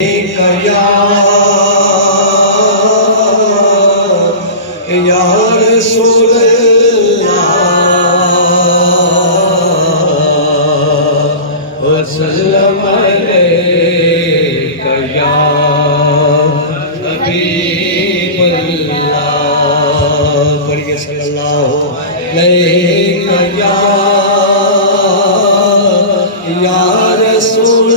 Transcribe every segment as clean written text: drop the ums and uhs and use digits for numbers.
या रसूल अल्लाह वसल्लम अलैका या हबीब अल्लाह। पढ़िए सल्लल्लाहु अलैका या रसूल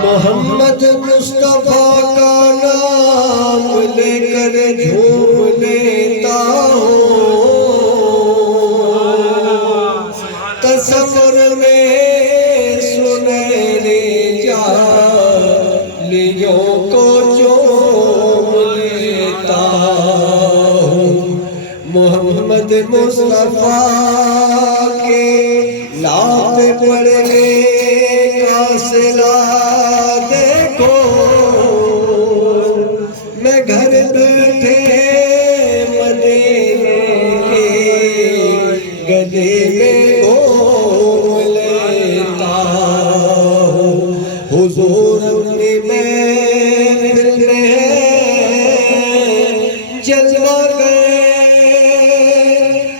मोहम्मद मुस्तफा का नाम लेकर झूम लेता हूँ, तसव्वुर में सुनहरी जालियों को चूम लेता हूँ। मोहम्मद मुस्तफा के नाम पे पड़ गए कासिला देखो, मैं घर बैठे मदीने के गले में घूम लेता हूँ। हुजूर अपनी महफिल में जलवा गए,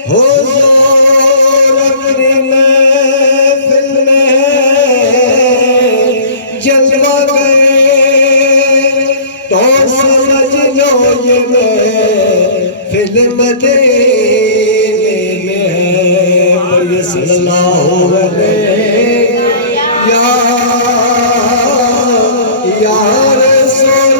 हुजूर अपनी महफिल में जलवा गए, तो समझ लो ये महफिल मदीने में है। सल्लल्लाहु अलैहि या रसूल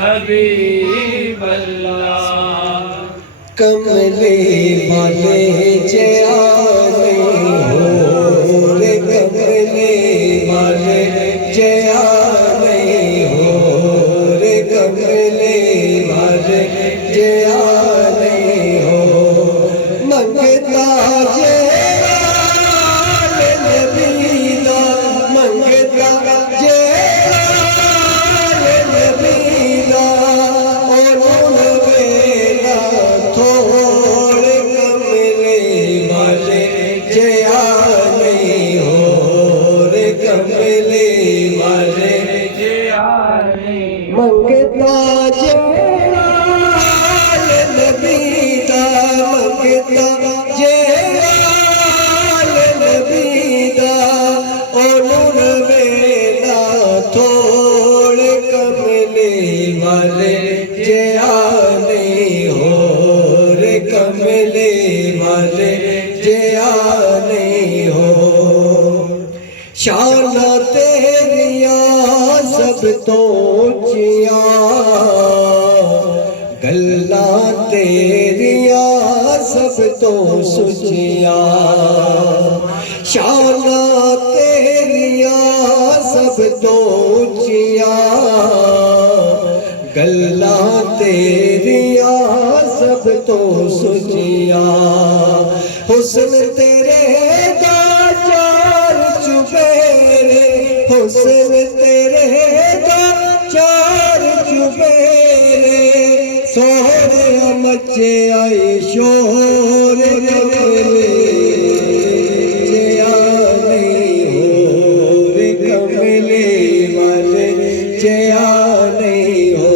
हबीब अल्लाह। कमले वाले जयाने हो रे, कमले वाले जयाने हो रे, कमले वाले जयाने हो। मंगता जलाल नबीदा, मंगता जलाल नबीदा, और नवेला थोड़े कमले वाले जयाने हो रे, कमले वाले जयाने। मंगता जलाल नबीदा, मंगता जलाल नबीदा, और नवेला थोड़े कमले वाले जयाने हो रे, कमले वाले जयाने हो। शान तेरिया सब तो ऊंचिया, गल्ला तेरिया सब तो सुचिया। शान तेरिया सब तो ऊंचिया, गल्ला तेरिया सब तो सुचिया। हुस्न तेरे दा चार चुफेरे, हुस्न तेरे दा चार चुफेरे, सोहरे मचे आए शोर कमले जयाने हो रे, कमले वाले जयाने हो।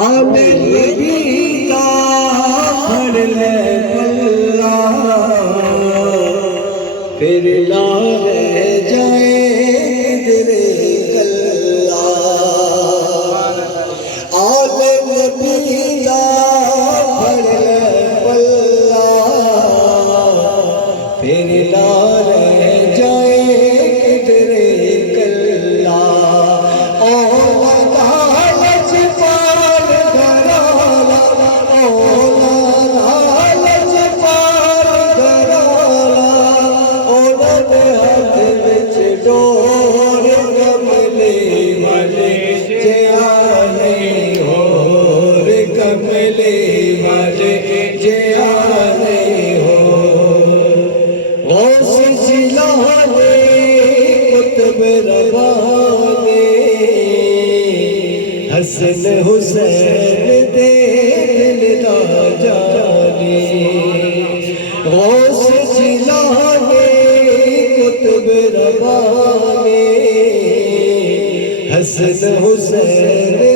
आमिर बीता फड़ ले पल्ला, फिर ला रह जाए तेरे कल्ला। आमिर बीता फड़ ले पल्ला, फिर ला रह जाए तेरे कल्ला। ओ लालच पाल घराला, ओ लालच पाल घराला, ओ हाथ विच डोर कमले वाले जयाने हो रे, कमले वाले जयाने हो। गौस जिला रवाने हसन हुसैन दे दिल दा जाने गौस जिलाने कुतुब रवाने हसन हुसैन